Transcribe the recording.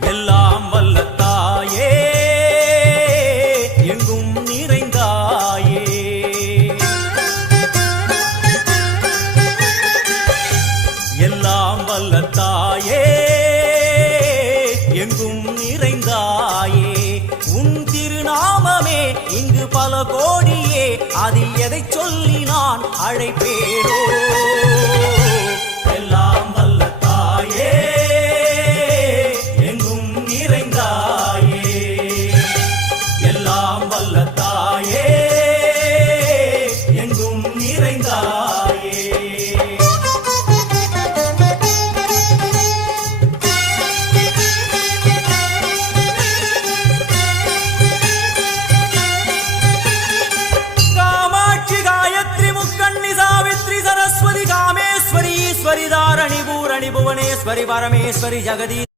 எல்லாம் வல்ல தாயே எங்கும் நிறைந்தாயே, எல்லாம் வல்ல தாயே எங்கும் நிறைந்தாயே. உன் திருநாமமே இங்கு பல கோடியே, அதில் எதை சொல்லி நான் அழைப்பேனோ. எல்லாம் வல்ல தாயே எங்கும் நிறைந்தாயே, எல்லாம் வல்ல தாயே எங்கும் நிறைந்தாயே. सरस्वती कामेश्वरी ईश्वरी दारणी भूरणी भुवनेश्वरी परमेश्वरी जगदी